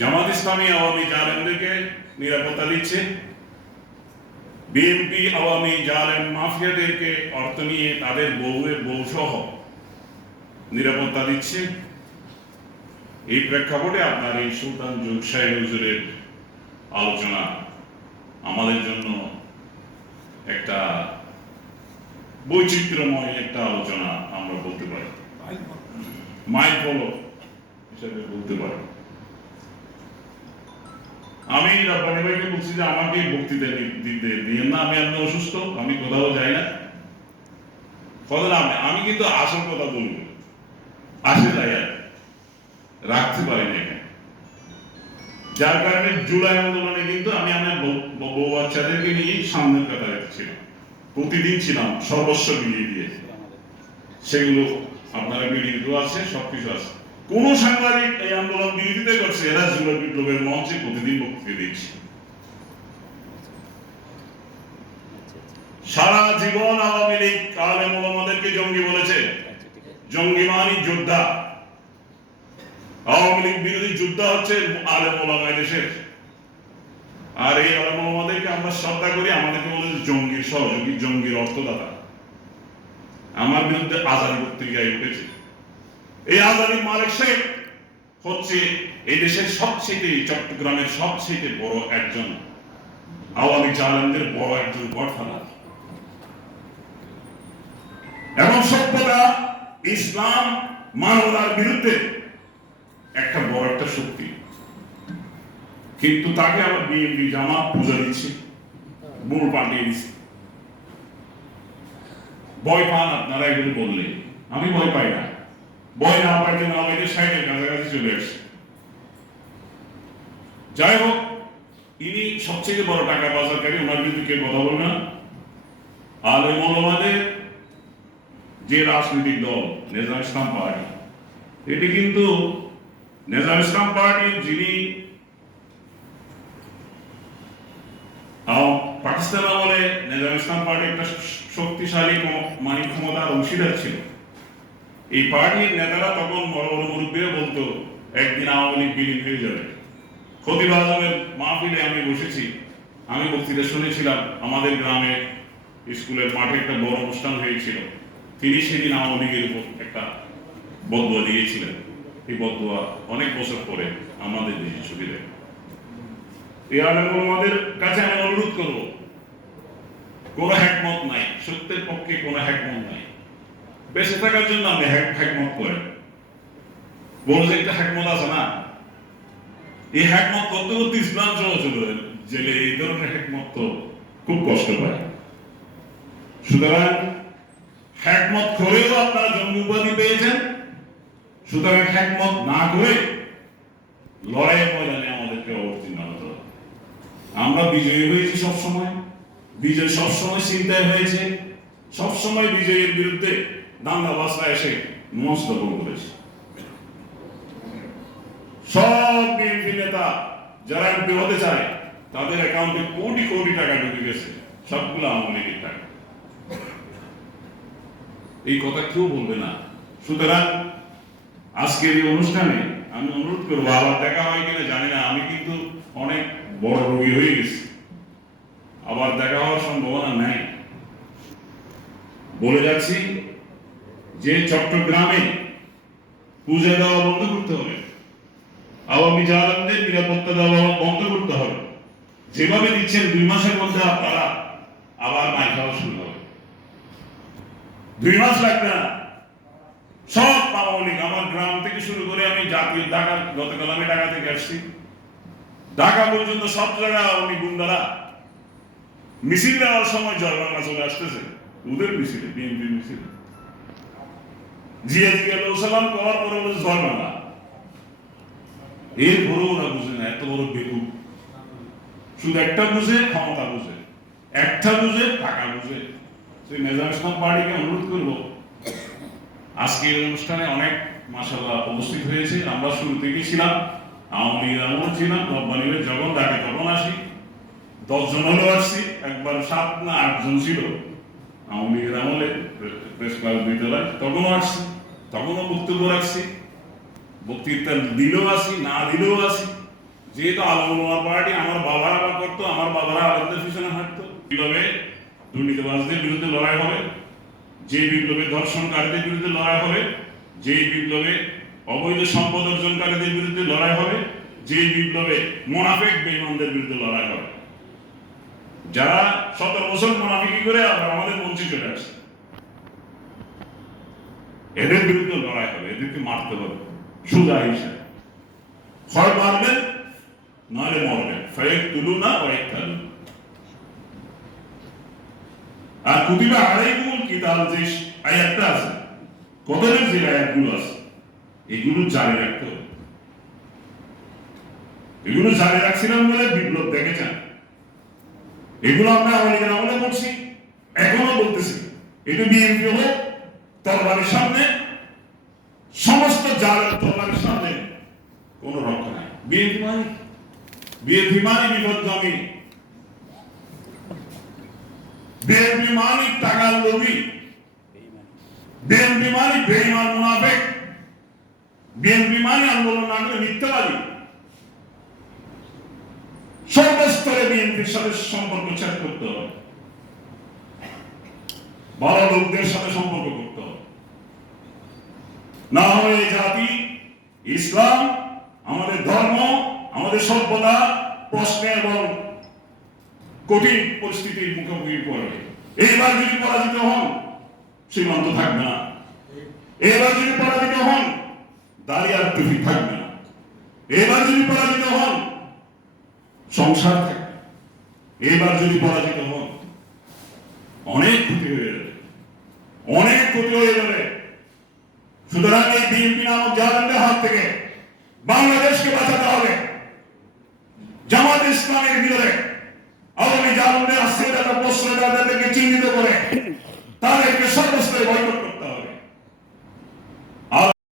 জামাত ইসলামী আওয়ামী জালেমদেরকে নিরাপত্তা দিচ্ছে, বিএনপি আওয়ামী জালেম মাফিয়াদেরকে অর্থ নিয়ে তাদের বউ সহ নিরাপত্তা দিচ্ছে। এই প্রেক্ষাপটে আপনার এই সুলতান জুগ সাহেব হুজুরের আলোচনা আমাদের জন্য একটা বৈচিত্র্যময় একটা আলোচনা আমরা বলতে পারি, মাইল ফলো হিসেবে বলতে পারি। আমি রাব্বানী ভাইকে বলছি যে আমাকে বক্তৃতা দিতে দিন না, আমি অসুস্থ, আমি কোথাও যাই না, কথা না। আমি কিন্তু আসল কথা বলবো, আসে যাই আর রাখতে পারি না এখানে। যার কারণে জুলাই আন্দোলনে কিন্তু আমি আমার বউ বাচ্চাদেরকে নিয়ে সামনের কাতারে ছিলাম, প্রতিদিন ছিলাম, সর্বস্ব মিলিয়ে দিয়ে। সেগুলো আপনারা ভিডিও আছে, সবকিছু আছে। কোন সাংবাদিক এই আন্দোলন বিরোধিতা করছে, এরা জুলাই বিপ্লবের মঞ্চে প্রতিদিন বক্তৃতা দিচ্ছে। সারা জীবন আওয়ামী লীগ আলেম ওলামাদেরকে জঙ্গি বলেছে, জঙ্গি মানি যোদ্ধা। আওয়ামী লীগ বিরোধী যোদ্ধা হচ্ছে আলেম ওলামা দেশের। আর এই আলেম ওলামাদেরকে আমরা শ্রদ্ধা করি, আমাদেরকে বলে জঙ্গির সহযোগী, জঙ্গির অর্থদাতা। আমার বিরুদ্ধে আজাদি পত্রিকায় উঠেছে। এই আজাদি মালিক শেখ হচ্ছে এই দেশের সবচেয়ে, চট্টগ্রামের সবচেয়ে বড় একজন আওয়ামী জালেমদের বড় একজন গডফাদার। এবং সভ্যতা, ইসলাম, মানবতার বিরুদ্ধে একটা বড় একটা শক্তি। কিন্তু তাকে আবার বিএনপি জামাত পূজা দিচ্ছে, মূল পাল্টিয়ে দিচ্ছে। ভয় পান আপনারা এগুলো বললে? আমি ভয় পাই না। ভয় না পাইতে না পাইতে সাইডের কাছাকাছি চলে আসছে। যাই হোক, ইনি সবচেয়ে বড় টাকা বাজারকারী, ওনার বিরুদ্ধে কেউ কথা বলবে না। আলেম ওলামাদের যে রাজনৈতিক দল নেজাম ইসলাম পার্টি, এটি কিন্তু নেজাম ইসলাম পার্টির যিনি পাকিস্তান আমলে নেজাম ইসলাম পার্টি একটা শক্তিশালী মানি ক্ষমতার অংশীদার ছিল। এই পার্টির নেতারা তখন বড় বড় মুরব্বীরা বলতো একদিন আওয়ামী লীগ বিলীন হয়ে যাবে। খতিব আজমের মাহফিলে আমি বসেছি, আমি বক্তৃতা শুনেছিলাম। আমাদের গ্রামে স্কুলের মাঠে একটা বড় অনুষ্ঠান হয়েছিল। তিনি সেদিন আওয়ামী লীগের উপর একটা বদুয়া দিয়েছিলেন। এই বদুয়া অনেক বছর পরে আমাদের দেশে ছড়িয়ে দেয়। এই আলেমদের কাছে আমি অনুরোধ করবো, কোনো হ্যাকমত নাই, সত্যের পক্ষে কোনো হ্যাকমত নাই। বেঁচে থাকার জন্য আপনি হ্যাকমত করেন, বড় যে একটা হ্যাকমত আছে না, এই হ্যাকমত করতে করতে ইসলাম সহ চলে জেলে। এই ধরনের হ্যাকমত তো খুব কষ্ট পায়। সুতরাং হ্যাকমত করেও আপনারা জঙ্গি উপাধি পেয়েছেন। সুতরাং হ্যাকমত না করে লড়াইয়ের ময়দানে আমাদেরকে অবতীর্ণ হতে হবে। আমরা বিজয়ী হয়েছি সবসময়, বিজয় সবসময় চিন্তায় হয়েছে, সবসময় বিজয়ের বিরুদ্ধে দাঙ্গা বাসরা এসে মঞ্চ দখল করেছে। সব বিএনপি নেতা যারা এমপি হতে চায় তাদের অ্যাকাউন্টে কোটি কোটি টাকা ঢুকে গেছে, সবগুলো আওয়ামী লীগের টাকা। এই কথা কেউ বলবে না। সুতরাং আজকের এই অনুষ্ঠানে আমি অনুরোধ করবো, আবার দেখা হয় কিনা জানি না, আমি কিন্তু অনেক বড় রোগী হয়ে গেছি, আবার দেখা হওয়ার সম্ভাবনা নাই। বলে যাচ্ছি যে চট্টগ্রামে পূজা দেওয়া বন্ধ করতে হবে, আওয়ামী জালেমদের নিরাপত্তা দেওয়া বন্ধ করতে হবে। যেভাবে দিচ্ছেন 2 মাসের মধ্যে আপনারা আবার মাইক খাওয়া শুরু হবে। 2 মাস লাগবে না, সব আওয়ামী লীগ, আমার গ্রাম থেকে শুরু করে আমি জাতীয় ঢাকা, গতকাল আমি ঢাকা থেকে আসছি, ঢাকা পর্যন্ত সব জায়গায় আওয়ামী গুন্ডারা মিছিল দেওয়ার সময় জয় বাংলা চলে আসতেছে। ওদের মিছিলে, বিএনপির মিছিলে জিয়াজি সালাম করার পরে বলে জয় বাংলা। এর বড় ওরা বুঝে না, এত বড় বেকুব। শুধু একটা বুঝে, ক্ষমতা বুঝে, একটা বুঝে, টাকা বুঝে। সেই নেজাম ইসলাম পার্টিকে অনুরোধ করবো, আজকের অনুষ্ঠানে অনেক মাশাআল্লাহ উপস্থিত হয়েছে। আমরা শুরু থেকে ছিলাম, আওয়ামী লীগের আমল ছিলাম, রব্বানী ভাই যখন ডাকে তখন আসি, 10 জন হলেও আসছি, একবার 7 না 8 জন ছিল আওয়ামী লীগের আমলে প্রেস ক্লাব বিদ্যালয়, তখনও আসছি, তখনও বক্তব্য রাখছি, বক্তৃতা দিলেও আসি, না দিলেও আসি। যেহেতু আলমুলমার পার্টি আমার বাবারা বা করতো, আমার বাবারা আলেমদের পিছনে হাঁটতো। বিপ্লবে দুর্নীতিবাজদের বিরুদ্ধে লড়াই হবে, যে বিপ্লবে ধর্ষণকারীদের বিরুদ্ধে লড়াই হবে, যে বিপ্লবে অবৈধ সম্পদ অর্জনকারীদের বিরুদ্ধে লড়াই হবে, যে বিপ্লবে মোনাফেক বেঈমানদের বিরুদ্ধে লড়াই হবে। যারা 17 বছর মোনাফিকি করে আবার আমাদের মঞ্চে চলে আসে, এদের বিরুদ্ধে লড়াই হবে, এদেরকে মারতে হবে সুজা হিসাবে। হয় মারবেন নইলে মরবেন, ফাইক তুলু না ওয়াইক তালু। আর কুতিবা আলাইকুমুল কিতাল যে আয়াতটা আছে, কদরের যে আয়াতগুলো আছে, এগুলো জারি রাখতে হবে। এগুলো জারি রাখছিলাম বলে বিপ্লব দেখেছেন। এগুলো আমরা আওয়ামী আমলে করছি, এখনো বলতেছি। এটা বিএনপি হোক, তরবারের সামনে, সমস্ত জালের তরবারের সামনে কোন রক্ষা নাই। বিএনপি মানে বিপদগামী, বিএনপি মানে টাকার লোভী, বিএনপি মানে বেঈমান মুনাফিক, বিএনপি মানে আন্দোলন না করে মিথ্যাবাদী। সর্বস্তরে বিএনপির সাথে সম্পর্ক ছেদ করতে হবে, বড় লোকদের সাথে সম্পর্ক করতে হবে, না হলে এই জাতি, ইসলাম, আমাদের ধর্ম, আমাদের সভ্যতা প্রশ্নে এবং কঠিন পরিস্থিতির মুখোমুখি পড়বে। এইবার যদি পরাজিত হন, সীমান্ত থাকবে না। এবার যদি পরাজিত হন, দাঁড়িয়ে আর টুপি থাকবে না। এবার যদি পরাজিত হন, সংসার থাকবে। এবার যদি পরাজিত হন, অনেক ক্ষতি হয়ে যাবে, অনেক ক্ষতি হয়ে যাবে। সুতরাং এই বিএনপি নামক জালেমদের হাত থেকে বাংলাদেশকে বাঁচাতে হবে। জামাত ইসলামের ভিতরে আওয়ামী জালেমদের আসছে